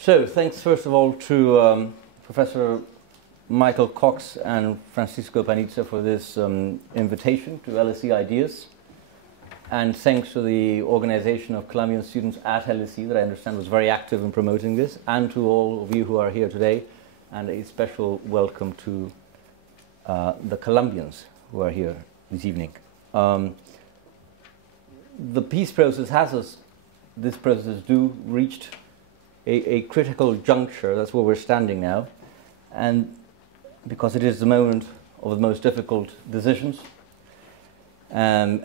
So, thanks first of all to Professor Michael Cox and Francisco Panizza for this invitation to LSE Ideas. And thanks to the organization of Colombian students at LSE that I understand was very active in promoting this, and to all of you who are here today, and a special welcome to the Colombians who are here this evening. The peace process this process has reached a critical juncture. That's where we're standing now, and because it is the moment of the most difficult decisions, and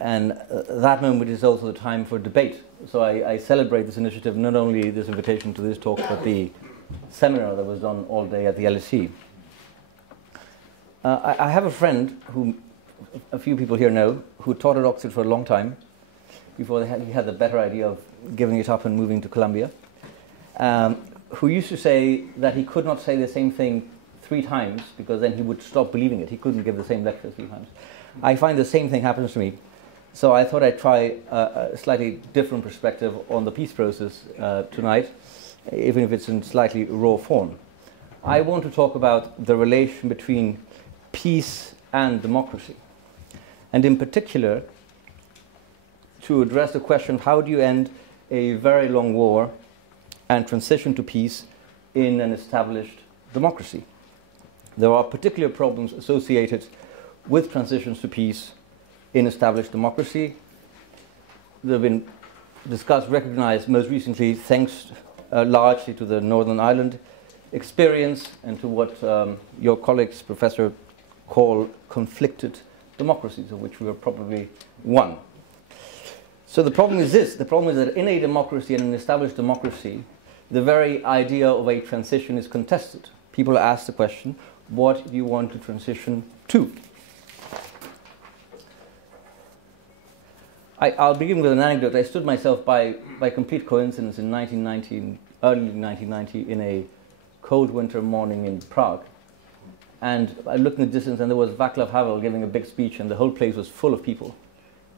that moment is also the time for debate. So I celebrate this initiative, not only this invitation to this talk, but the seminar that was done all day at the LSE. I have a friend who a few people here know, who taught at Oxford for a long time before he had the better idea of giving it up and moving to Colombia, who used to say that he could not say the same thing 3 times because then he would stop believing it. He couldn't give the same lecture 3 times. I find the same thing happens to me. So I thought I'd try a slightly different perspective on the peace process tonight, even if it's in slightly raw form. I want to talk about the relation between peace and democracy, and in particular to address the question, how do you end a very long war and transition to peace in an established democracy? There are particular problems associated with transitions to peace in established democracy. They've been discussed, recognized most recently, thanks largely to the Northern Ireland experience and to what your colleagues, Professor, call conflicted democracies, of which we are probably one. So the problem is this. The problem is that in a democracy, and an established democracy, the very idea of a transition is contested. People ask the question, what do you want to transition to? I'll begin with an anecdote. I stood myself by complete coincidence in early 1990 in a cold winter morning in Prague. And I looked in the distance and there was Václav Havel giving a big speech and the whole place was full of people.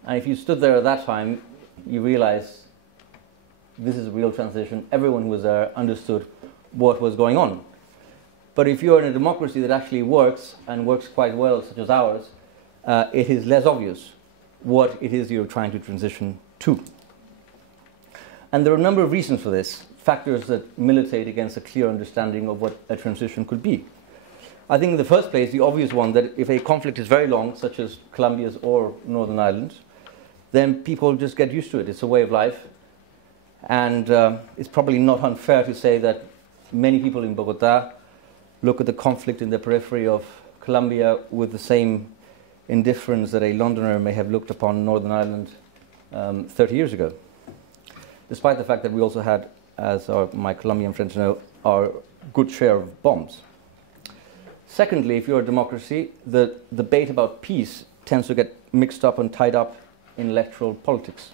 And if you stood there at that time, you realize this is a real transition. Everyone who was there understood what was going on. But if you're in a democracy that actually works, and works quite well, such as ours, it is less obvious what it is you're trying to transition to. And there are a number of reasons for this, factors that militate against a clear understanding of what a transition could be. I think in the first place, the obvious one, that if a conflict is very long, such as Colombia's or Northern Ireland, then people just get used to it. It's a way of life. And it's probably not unfair to say that many people in Bogota look at the conflict in the periphery of Colombia with the same indifference that a Londoner may have looked upon Northern Ireland 30 years ago, despite the fact that we also had, as my Colombian friends know, our good share of bombs. Secondly, if you're a democracy, the debate about peace tends to get mixed up and tied up in electoral politics.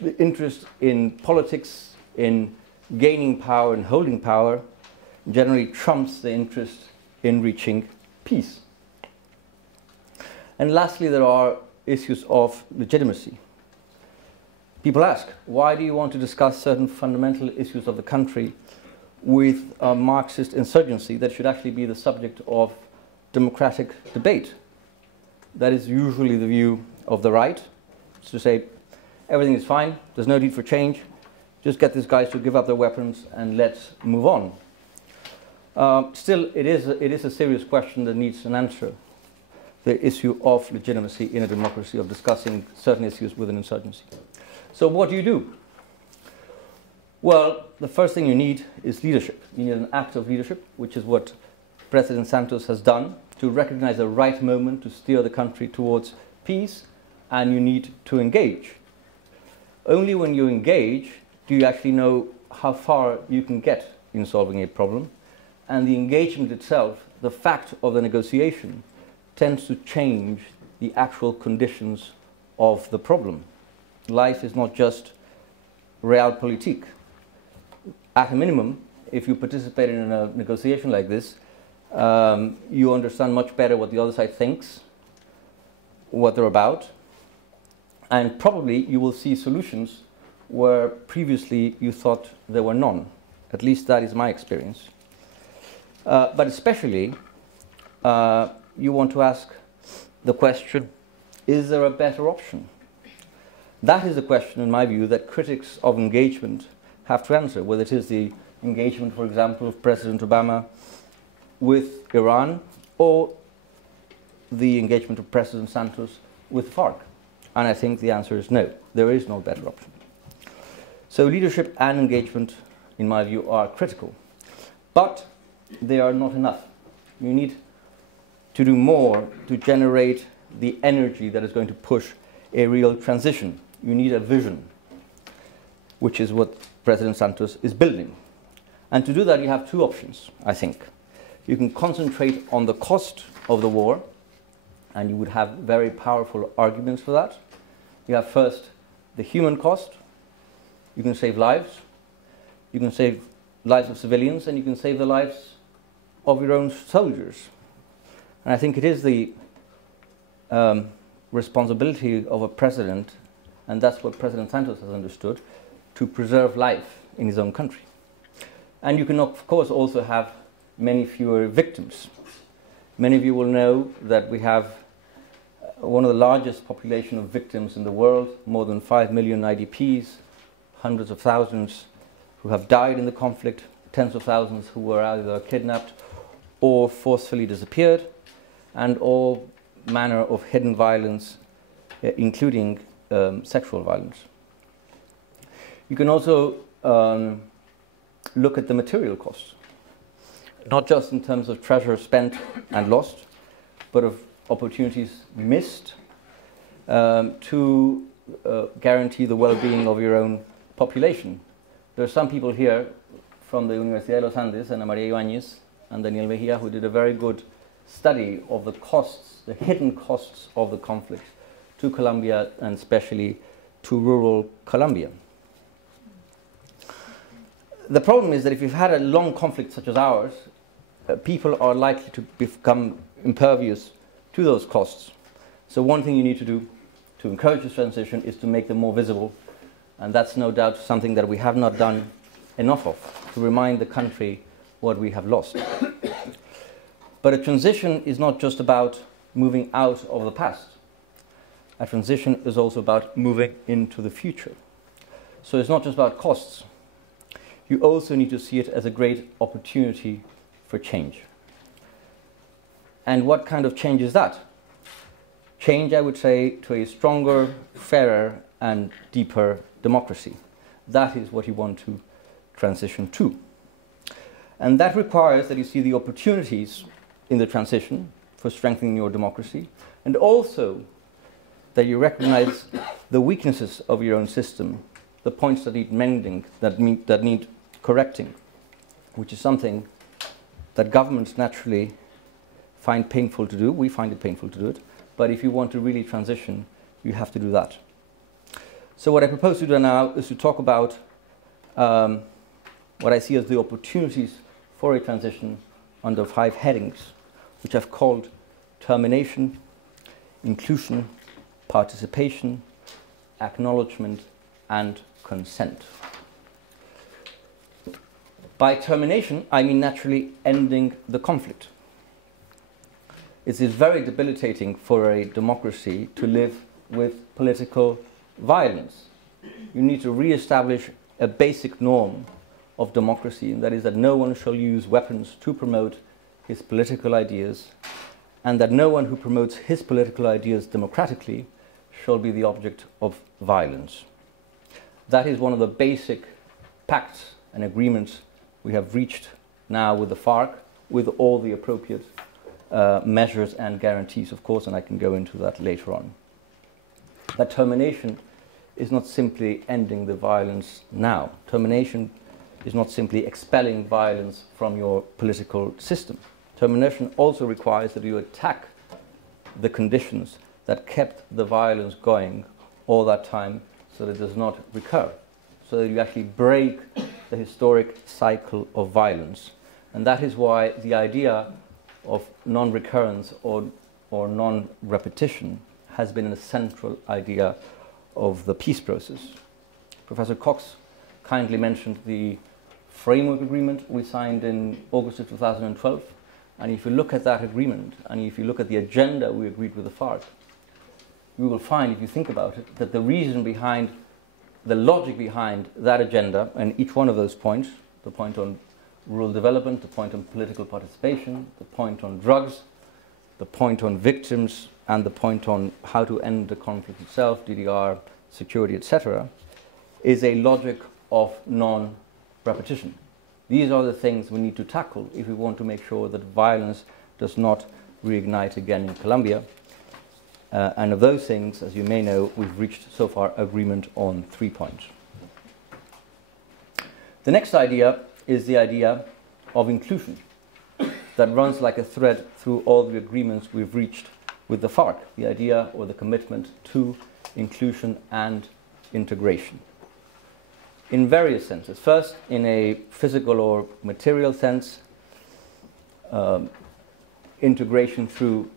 The interest in politics, in gaining power and holding power, generally trumps the interest in reaching peace. And lastly, there are issues of legitimacy. People ask, why do you want to discuss certain fundamental issues of the country with a Marxist insurgency that should actually be the subject of democratic debate? That is usually the view of the right. It's to say, everything is fine, there's no need for change, just get these guys to give up their weapons and let's move on. Still, it is a serious question that needs an answer. The issue of legitimacy in a democracy, of discussing certain issues with an insurgency. So what do you do? Well, the first thing you need is leadership. You need an active leadership, which is what President Santos has done, to recognize the right moment to steer the country towards peace, and you need to engage. Only when you engage do you actually know how far you can get in solving a problem, and the engagement itself, the fact of the negotiation, tends to change the actual conditions of the problem. Life is not just realpolitik. At a minimum, if you participate in a negotiation like this, you understand much better what the other side thinks, what they're about, and probably you will see solutions where previously you thought there were none. At least that is my experience. But especially, you want to ask the question, is there a better option? That is the question, in my view, that critics of engagement have to answer, whether it is the engagement, for example, of President Obama with Iran or the engagement of President Santos with FARC. And I think the answer is no. There is no better option. So leadership and engagement, in my view, are critical. But they are not enough. You need to do more to generate the energy that is going to push a real transition. You need a vision, which is what President Santos is building. And to do that, you have two options, I think. You can concentrate on the cost of the war, and you would have very powerful arguments for that. You have first the human cost. You can save lives. You can save lives of civilians, and you can save the lives of your own soldiers. And I think it is the responsibility of a president, and that's what President Santos has understood, to preserve life in his own country. And you can, of course, also have many fewer victims. Many of you will know that we have one of the largest population of victims in the world, more than 5 million IDPs, hundreds of thousands who have died in the conflict, tens of thousands who were either kidnapped or forcefully disappeared, and all manner of hidden violence, including sexual violence. You can also look at the material costs, not just in terms of treasure spent and lost, but of opportunities missed to guarantee the well-being of your own population. There are some people here from the Universidad de los Andes, Ana María Ibáñez and Daniel Mejía, who did a very good study of the costs, the hidden costs of the conflict to Colombia, and especially to rural Colombia. The problem is that if you've had a long conflict such as ours, people are likely to become impervious to those costs. So one thing you need to do to encourage this transition is to make them more visible, and that's no doubt something that we have not done enough of, to remind the country what we have lost. But a transition is not just about moving out of the past. A transition is also about moving into the future. So it's not just about costs. You also need to see it as a great opportunity for change. And what kind of change is that? Change, I would say, to a stronger, fairer, and deeper democracy. That is what you want to transition to. And that requires that you see the opportunities in the transition for strengthening your democracy, and also that you recognize the weaknesses of your own system, the points that need mending, that need correcting, which is something that governments naturally find painful to do. We find it painful to do it, but if you want to really transition, you have to do that. So what I propose to do now is to talk about what I see as the opportunities for a transition under 5 headings, which I've called termination, inclusion, participation, acknowledgement, and consent. By termination, I mean naturally ending the conflict. It is very debilitating for a democracy to live with political violence. You need to re-establish a basic norm of democracy, and that is that no one shall use weapons to promote his political ideas, and that no one who promotes his political ideas democratically shall be the object of violence. That is one of the basic pacts and agreements we have reached now with the FARC, with all the appropriate measures and guarantees, of course, and I can go into that later on. That termination is not simply ending the violence now. Termination is not simply expelling violence from your political system. Termination also requires that you attack the conditions that kept the violence going all that time so that it does not recur, so that you actually break the historic cycle of violence. And that is why the idea of non-recurrence or non-repetition has been a central idea of the peace process. Professor Cox kindly mentioned the framework agreement we signed in August of 2012. And if you look at that agreement, and if you look at the agenda we agreed with the FARC, you will find, if you think about it, that the reason behind, the logic behind that agenda, and each one of those points, the point on rural development, the point on political participation, the point on drugs, the point on victims, and the point on how to end the conflict itself, DDR, security, etc., is a logic of non-repetition. These are the things we need to tackle if we want to make sure that violence does not reignite again in Colombia. And of those things, as you may know, we've reached so far agreement on 3 points. The next idea is the idea of inclusion that runs like a thread through all the agreements we've reached with the FARC, the idea or the commitment to inclusion and integration. In various senses. First, in a physical or material sense, integration through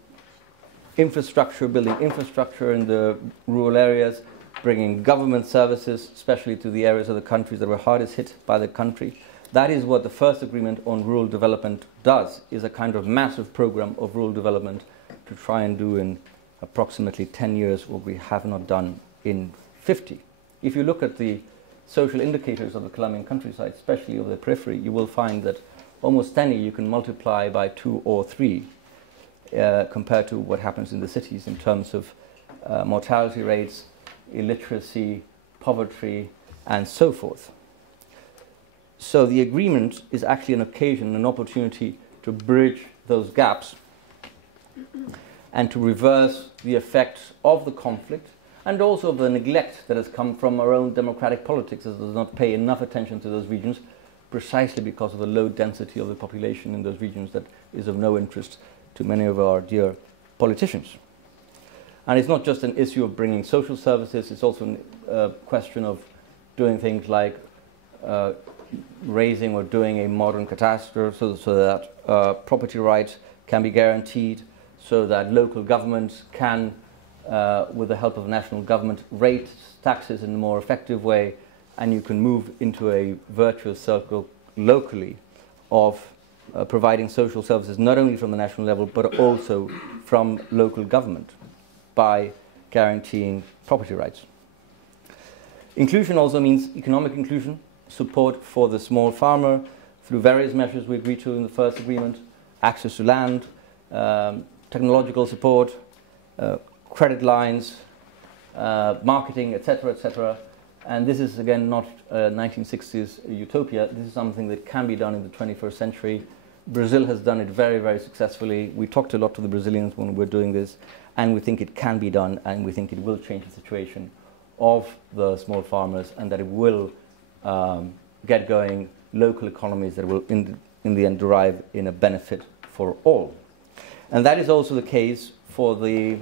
infrastructure, building infrastructure in the rural areas, bringing government services, especially to the areas of the countries that were hardest hit by the country. That is what the first agreement on rural development does, is a kind of massive program of rural development to try and do in approximately 10 years what we have not done in 50. If you look at the social indicators of the Colombian countryside, especially over the periphery, you will find that almost any you can multiply by 2 or 3 compared to what happens in the cities in terms of mortality rates, illiteracy, poverty, and so forth. So the agreement is actually an occasion, an opportunity to bridge those gaps and to reverse the effects of the conflict and also of the neglect that has come from our own democratic politics, as does not pay enough attention to those regions precisely because of the low density of the population in those regions that is of no interest to many of our dear politicians. And it's not just an issue of bringing social services, it's also a question of doing things like raising or doing a modern catastrophe so that property rights can be guaranteed, so that local governments can, with the help of national government, rate taxes in a more effective way, and you can move into a virtuous circle locally of providing social services not only from the national level but also from local government by guaranteeing property rights. Inclusion also means economic inclusion, support for the small farmer through various measures we agreed to in the first agreement, access to land, technological support, credit lines, marketing, etc., etc. And this is, again, not a 1960s utopia. This is something that can be done in the 21st century. Brazil has done it very, very successfully. We talked a lot to the Brazilians when we were doing this, and we think it can be done, and we think it will change the situation of the small farmers, and that it will get going local economies that will, in the end, derive in a benefit for all. And that is also the case for the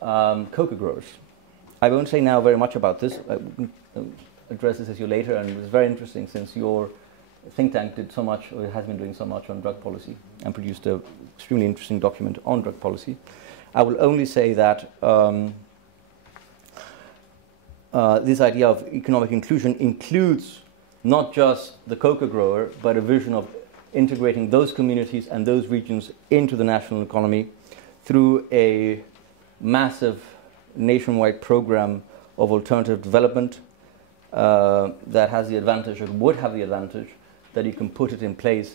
cocoa growers. I won't say now very much about this. I will address this issue later, and it's very interesting since your think tank did so much, or has been doing so much on drug policy and produced an extremely interesting document on drug policy. I will only say that this idea of economic inclusion includes not just the cocoa grower, but a vision of integrating those communities and those regions into the national economy through a massive nationwide program of alternative development that has the advantage, or would have the advantage, that you can put it in place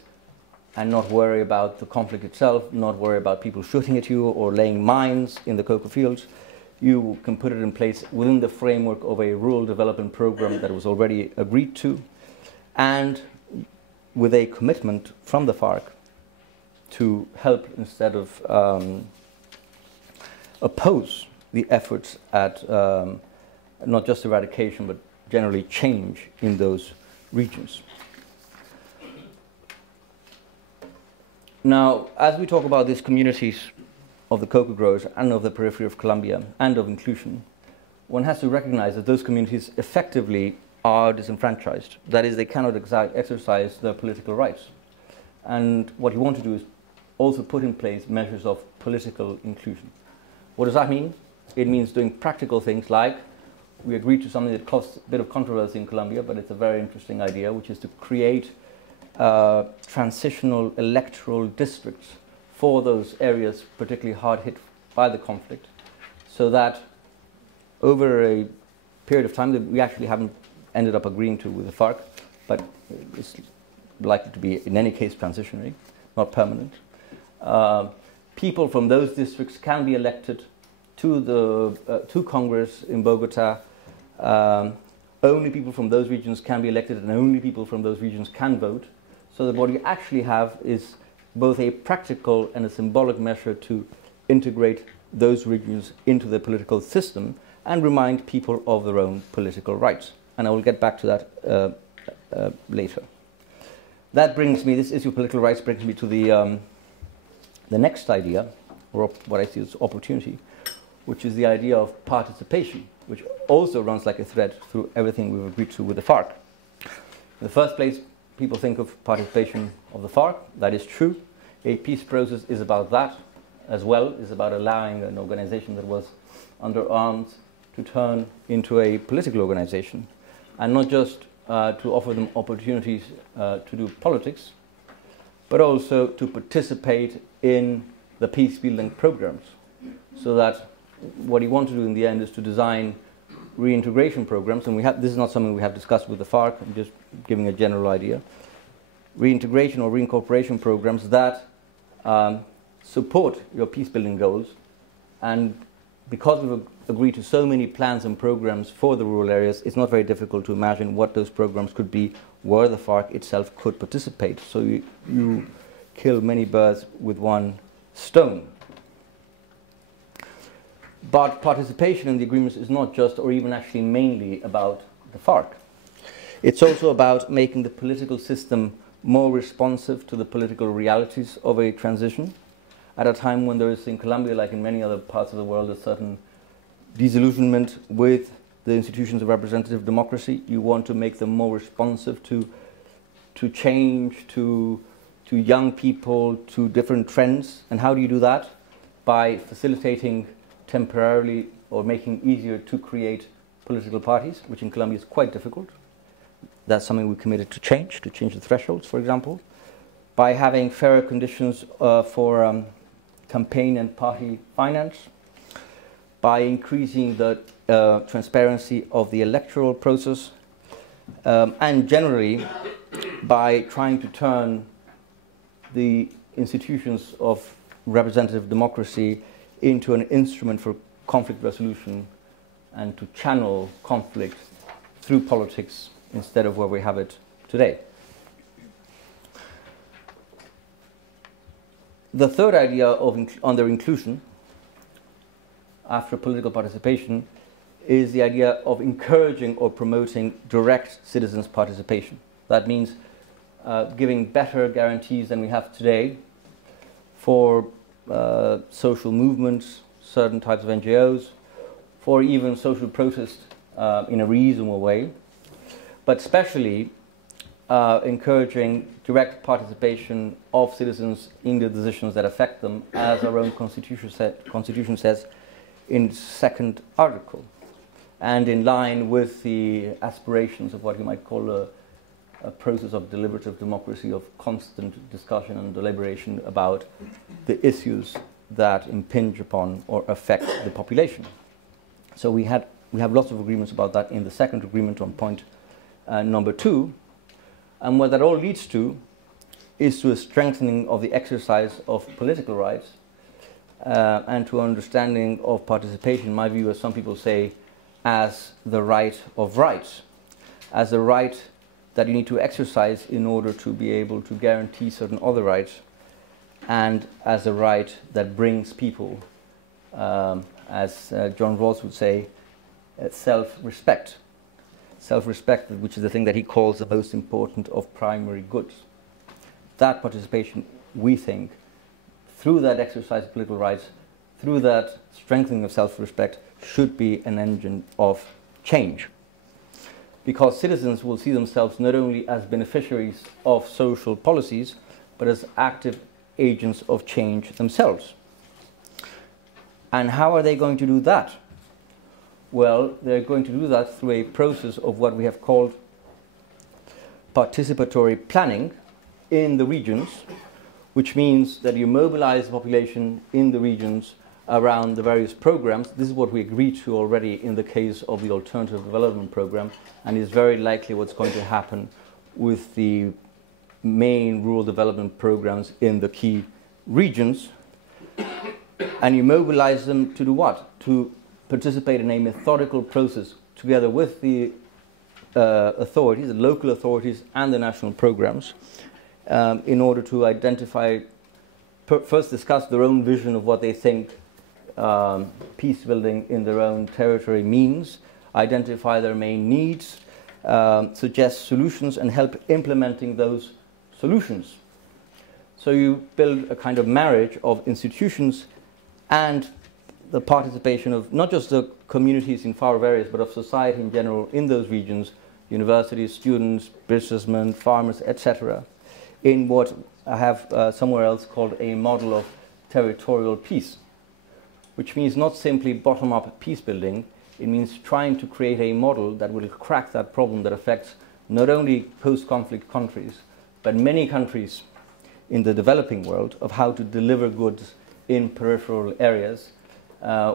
and not worry about the conflict itself, not worry about people shooting at you or laying mines in the cocoa fields. You can put it in place within the framework of a rural development program that was already agreed to, and with a commitment from the FARC to help instead of oppose the efforts at not just eradication but generally change in those regions. Now, as we talk about these communities of the cocoa growers and of the periphery of Colombia and of inclusion, one has to recognize that those communities effectively are disenfranchised. That is, they cannot exercise their political rights. And what you want to do is also put in place measures of political inclusion. What does that mean? It means doing practical things like we agreed to something that caused a bit of controversy in Colombia, but it's a very interesting idea, which is to create transitional electoral districts for those areas particularly hard hit by the conflict, so that over a period of time that we actually haven't ended up agreeing to with the FARC, but it's likely to be in any case transitionary, not permanent. People from those districts can be elected to Congress in Bogota. Only people from those regions can be elected, and only people from those regions can vote. So that what you actually have is both a practical and a symbolic measure to integrate those regions into the political system and remind people of their own political rights. And I will get back to that later. That brings me, this issue of political rights brings me to the next idea, or what I see as opportunity, which is the idea of participation, which also runs like a thread through everything we've agreed to with the FARC. In the first place, people think of participation of the FARC. That is true. A peace process is about that as well. It's about allowing an organization that was under arms to turn into a political organization, and not just to offer them opportunities to do politics, but also to participate in the peace-building programs, so that what you want to do in the end is to design reintegration programs, and this is not something we have discussed with the FARC, I'm just giving a general idea. Reintegration or reincorporation programs that support your peace-building goals, and because we've agreed to so many plans and programs for the rural areas, it's not very difficult to imagine what those programs could be where the FARC itself could participate. So you kill many birds with one stone. But participation in the agreements is not just, or even actually mainly, about the FARC. It's also about making the political system more responsive to the political realities of a transition at a time when there is, in Colombia, like in many other parts of the world, a certain disillusionment with the institutions of representative democracy. You want to make them more responsive to change, to young people, to different trends. And how do you do that? By facilitating temporarily or making easier to create political parties, which in Colombia is quite difficult. That's something we committed to change the thresholds, for example. By having fairer conditions for campaign and party finance. By increasing the transparency of the electoral process. And generally, by trying to turn the institutions of representative democracy into an instrument for conflict resolution and to channel conflict through politics instead of where we have it today. The third idea of under inclusion, after political participation, is the idea of encouraging or promoting direct citizens' participation. That means giving better guarantees than we have today for social movements, certain types of NGOs, for even social protest in a reasonable way, but especially encouraging direct participation of citizens in the decisions that affect them, as our own constitution says in second article, and in line with the aspirations of what you might call a process of deliberative democracy, of constant discussion and deliberation about the issues that impinge upon or affect the population. So we have lots of agreements about that in the second agreement on point number 2. And what that all leads to is to a strengthening of the exercise of political rights and to understanding of participation, in my view, as some people say, as the right of rights, as a right that you need to exercise in order to be able to guarantee certain other rights, and as a right that brings people, as John Rawls would say, self-respect. Self-respect, which is the thing that he calls the most important of primary goods. That participation, we think, through that exercise of political rights, through that strengthening of self-respect, should be an engine of change. Because citizens will see themselves not only as beneficiaries of social policies, but as active agents of change themselves. And how are they going to do that? Well, they're going to do that through a process of what we have called participatory planning in the regions, which means that you mobilize the population in the regions around the various programs. This is what we agreed to already in the case of the Alternative Development Program, and is very likely what's going to happen with the main rural development programs in the key regions. And you mobilize them to do what? To participate in a methodical process together with the authorities, the local authorities and the national programs, in order to identify, first discuss their own vision of what they think peace building in their own territory means, identify their main needs, suggest solutions and help implementing those solutions. So you build a kind of marriage of institutions and the participation of not just the communities in far areas, but of society in general in those regions, universities, students, businessmen, farmers, etc., in what I have somewhere else called a model of territorial peace, which means not simply bottom-up peace building. It means trying to create a model that will crack that problem that affects not only post-conflict countries, but many countries in the developing world, of how to deliver goods in peripheral areas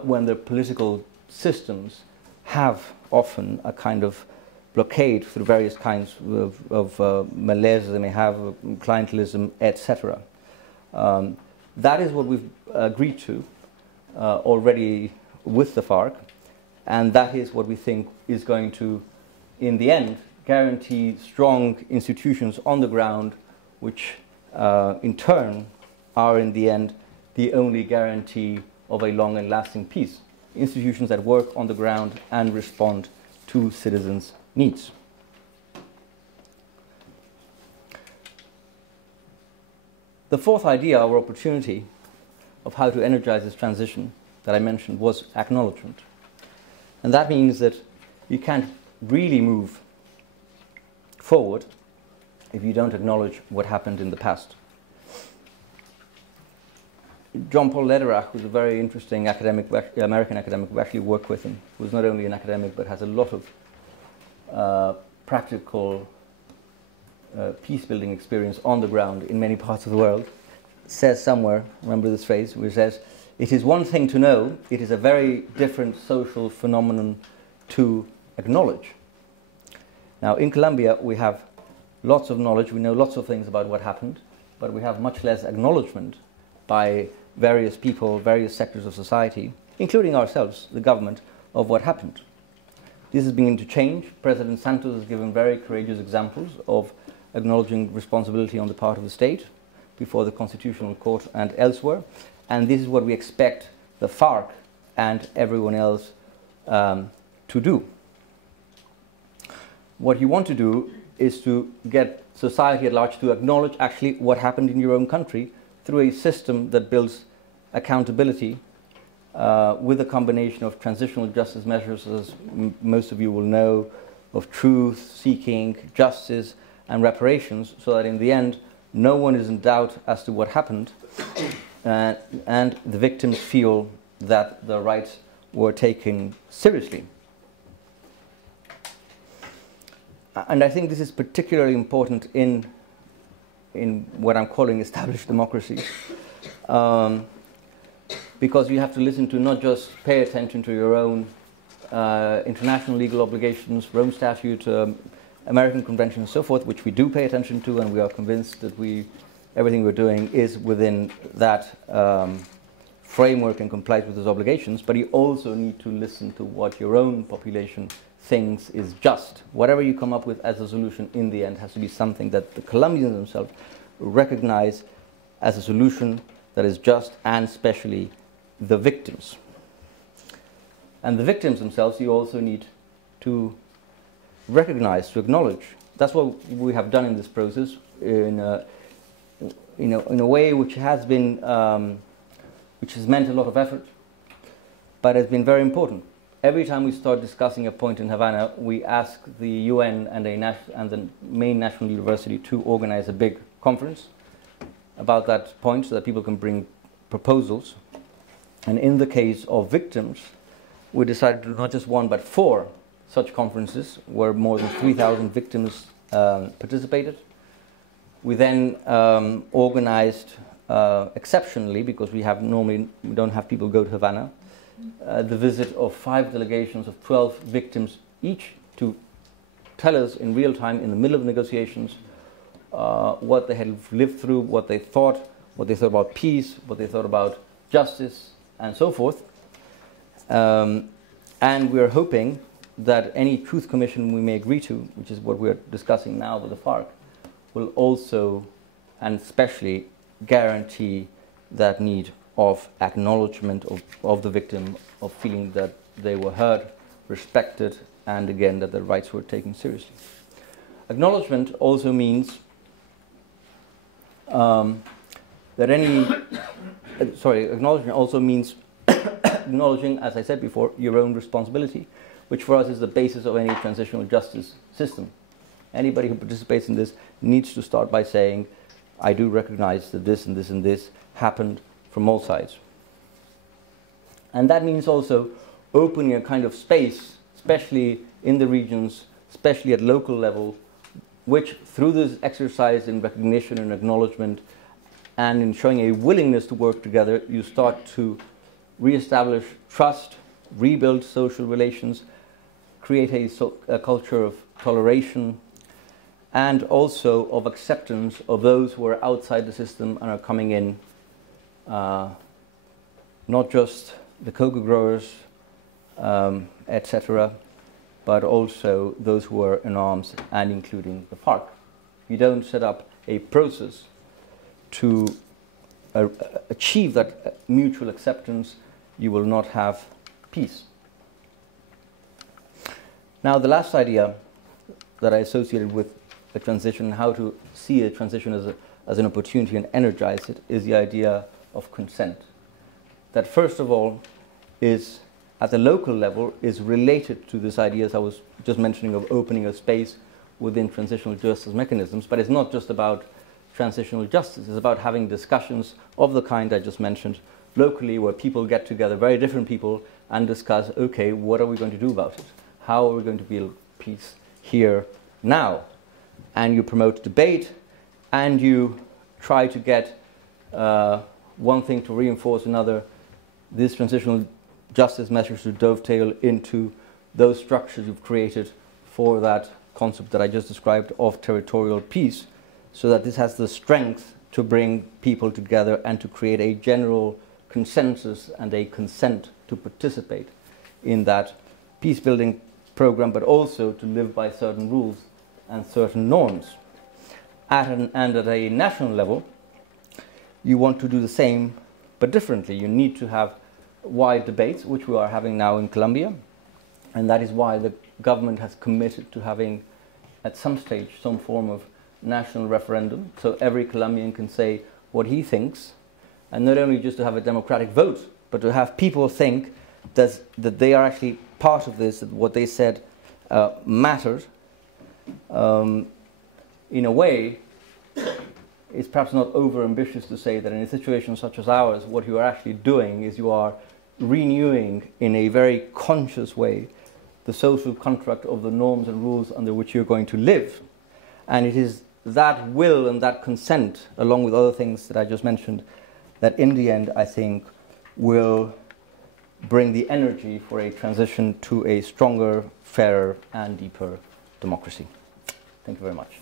when the political systems have often a kind of blockade through various kinds of malaise they may have, clientelism, etc. That is what we've agreed to already with the FARC, and that is what we think is going to, in the end, guarantee strong institutions on the ground, which in turn are in the end the only guarantee of a long and lasting peace. Institutions that work on the ground and respond to citizens' needs. The fourth idea or opportunity of how to energize this transition that I mentioned was acknowledgement. And that means that you can't really move forward if you don't acknowledge what happened in the past. John Paul Lederach, who's a very interesting academic, American academic we actually work with him, who's not only an academic but has a lot of practical peace-building experience on the ground in many parts of the world, says somewhere, remember this phrase, where he says, "It is one thing to know, it is a very different social phenomenon to acknowledge." Now, in Colombia, we have lots of knowledge, we know lots of things about what happened, but we have much less acknowledgement by various people, various sectors of society, including ourselves, the government, of what happened. This is beginning to change. President Santos has given very courageous examples of acknowledging responsibility on the part of the state before the Constitutional Court and elsewhere, and this is what we expect the FARC and everyone else to do. What you want to do is to get society at large to acknowledge actually what happened in your own country through a system that builds accountability with a combination of transitional justice measures, as most of you will know, of truth-seeking, justice, and reparations, so that in the end, no one is in doubt as to what happened, and the victims feel that their rights were taken seriously. And I think this is particularly important in what I'm calling established democracies, because you have to listen to not just pay attention to your own international legal obligations, Rome Statute, American Convention and so forth, which we do pay attention to, and we are convinced that everything we're doing is within that framework and complies with those obligations, but you also need to listen to what your own population thinks is just. Whatever you come up with as a solution in the end has to be something that the Colombians themselves recognize as a solution that is just, and especially the victims. And the victims themselves you also need to recognize, to acknowledge. That's what we have done in this process in a way which has been, which has meant a lot of effort, but has been very important. Every time we start discussing a point in Havana, we ask the UN and the main national university to organize a big conference about that point so that people can bring proposals. And in the case of victims, we decided to do not just one but 4 such conferences where more than 3,000 victims participated. We then organized exceptionally, because we don't have people go to Havana, the visit of 5 delegations of 12 victims each to tell us in real time, in the middle of negotiations, what they had lived through, what they thought about peace, what they thought about justice, and so forth. And we're hoping that any truth commission we may agree to, which is what we're discussing now with the FARC, will also and especially guarantee that need of acknowledgement of the victim, of feeling that they were heard, respected, and again that their rights were taken seriously. Acknowledgement also means acknowledgement also means acknowledging, as I said before, your own responsibility, which for us is the basis of any transitional justice system. Anybody who participates in this needs to start by saying, I do recognize that this and this and this happened from all sides. And that means also opening a kind of space, especially in the regions, especially at local level, which through this exercise in recognition and acknowledgement and in showing a willingness to work together, you start to re-establish trust, rebuild social relations, create a culture of toleration, and also of acceptance of those who are outside the system and are coming in, not just the cocoa growers, etc., but also those who are in arms and including the FARC. If you don't set up a process to achieve that mutual acceptance, you will not have peace. Now, the last idea that I associated with a transition, how to see a transition as an opportunity and energize it, is the idea of consent. That first of all is, at the local level, is related to this idea, as I was just mentioning, of opening a space within transitional justice mechanisms, but it's not just about transitional justice, it's about having discussions of the kind I just mentioned locally, where people get together, very different people, and discuss, okay, what are we going to do about it? How are we going to build peace here, now? And you promote debate, and you try to get one thing to reinforce another, these transitional justice measures to dovetail into those structures you've created for that concept that I just described of territorial peace, so that this has the strength to bring people together and to create a general consensus and a consent to participate in that peace-building program, but also to live by certain rules and certain norms. And at a national level, you want to do the same, but differently. You need to have wide debates, which we are having now in Colombia, and that is why the government has committed to having, at some stage, some form of national referendum, so every Colombian can say what he thinks, and not only just to have a democratic vote, but to have people think that they are actually part of this, that what they said mattered. In a way, it's perhaps not over-ambitious to say that in a situation such as ours, what you are actually doing is you are renewing in a very conscious way the social contract of the norms and rules under which you're going to live. And it is that will and that consent, along with other things that I just mentioned, that in the end, I think, will bring the energy for a transition to a stronger, fairer, and deeper democracy. Thank you very much.